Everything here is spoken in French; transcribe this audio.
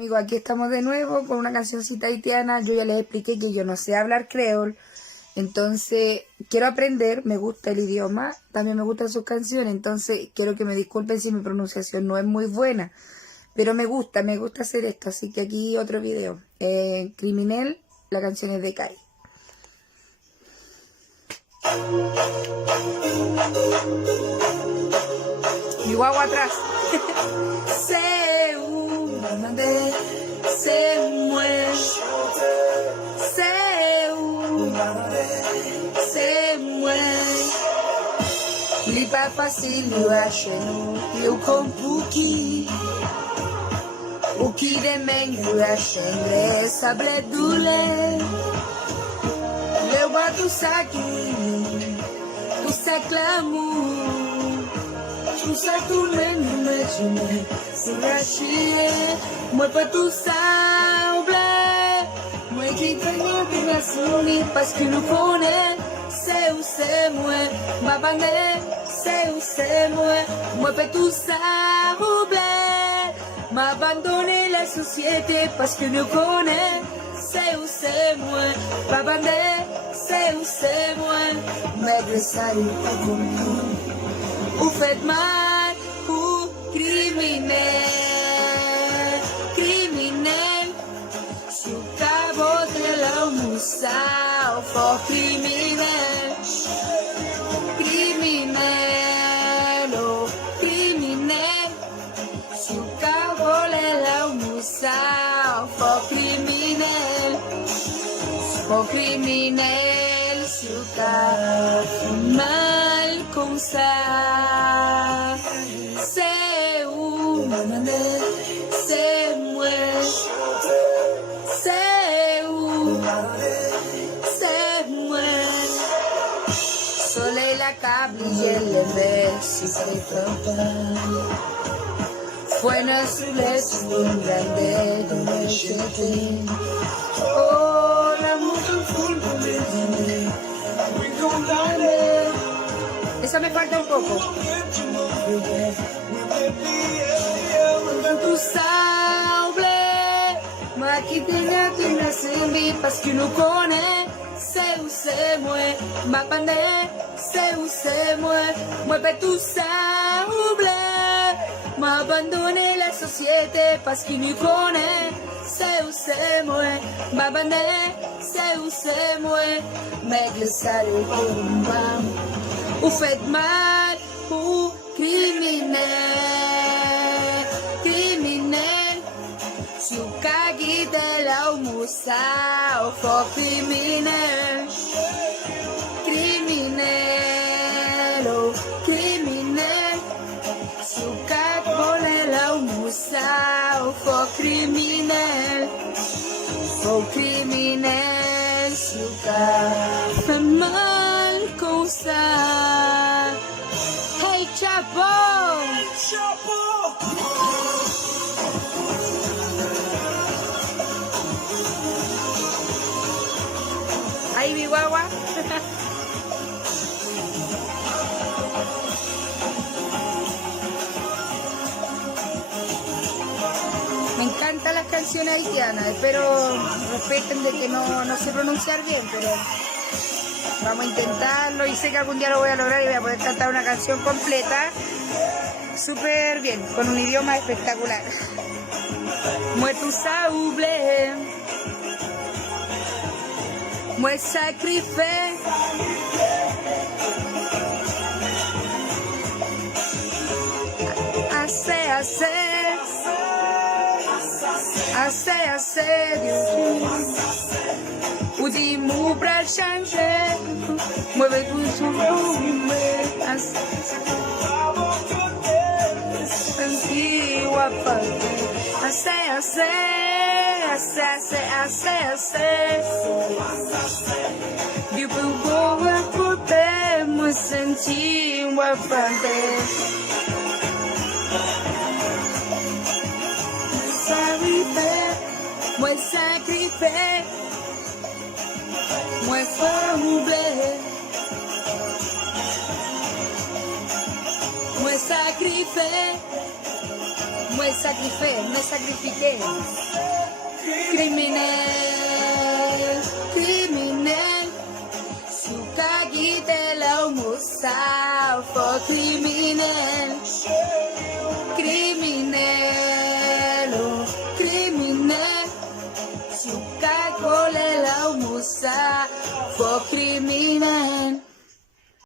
Amigo, aquí estamos de nuevo con una cancioncita haitiana. Yo ya les expliqué que yo no sé hablar creol, entonces quiero aprender, me gusta el idioma, también me gustan sus canciones, entonces quiero que me disculpen si mi pronunciación no es muy buena, pero me gusta hacer esto, así que aquí otro video. Criminel, la canción es de Kai. Mi guagua atrás. C'est où, demandez, c'est moi. C'est où, c'est moi. Li pas facile, li va chez nous, li comme pour qui. Ou qui demain, li va chez sable douleur. Le voit tout ça qui, tout ça glamour. Tout ça tourne, c'est lâché. Moi pas tout ça oublié. Moi qui connais plus la souris parce que nous connaît. C'est où c'est moi, ma bande, c'est où c'est moi. Moi pas tout ça oublié. M'abandonner la société parce que nous connaît. C'est où c'est moi, ma bande, c'est où c'est moi. Mais ça n'est pas comme nous. Vous faites mal pour criminel, criminel. Sous cabot de la moussa, au fort criminel, criminel, oh criminel. Sous cabot de la moussa, au fort criminel, fort criminel. Sous cabot mal comme ça. C'est où, c'est moi. C'est où, c'est moi. Soleil la câble, j'ai levé, si c'est papa. Fuena sous les souliers, grande de me jeter. Oh, l'amour est full pour me donner. We gon' die. Esa me falta un poco. Tout ça oublié. Moi qui t'ai la série parce que nous connaît. C'est où c'est moi. Ma bande, c'est où c'est moi. Moi pas tout ça oublié. M'abandonner la société parce que nous connaît. C'est où c'est moi. Ma bande, c'est où c'est moi. Mais le salut pour une femme. Vous faites mal pour criminel, criminel. Sous cagui de la moussa, au fort criminel, criminel, oh criminel. Sous cagui de la moussa, au fort criminel, oh criminel. Sous cagui fait mal comme ça. Hey Chapo! Hey Chapo! Ahí mi guagua. Me encantan las canciones haitianas, espero respeten de que no sé pronunciar bien, pero vamos a intentarlo y sé que algún día lo voy a lograr y voy a poder cantar una canción completa súper bien, con un idioma espectacular. Moi tout ça oublié, moi sacrifié. Assez, assez, assez, ou dis-moi pour changer, moi vais tout changer, assez, du coup pour écouter, me sentir, moi moi sacrifié, moi oublié, moi sacrifié, Moi sacrifié. Criminel, criminel. Sou ka gite la ou moussa, for criminel.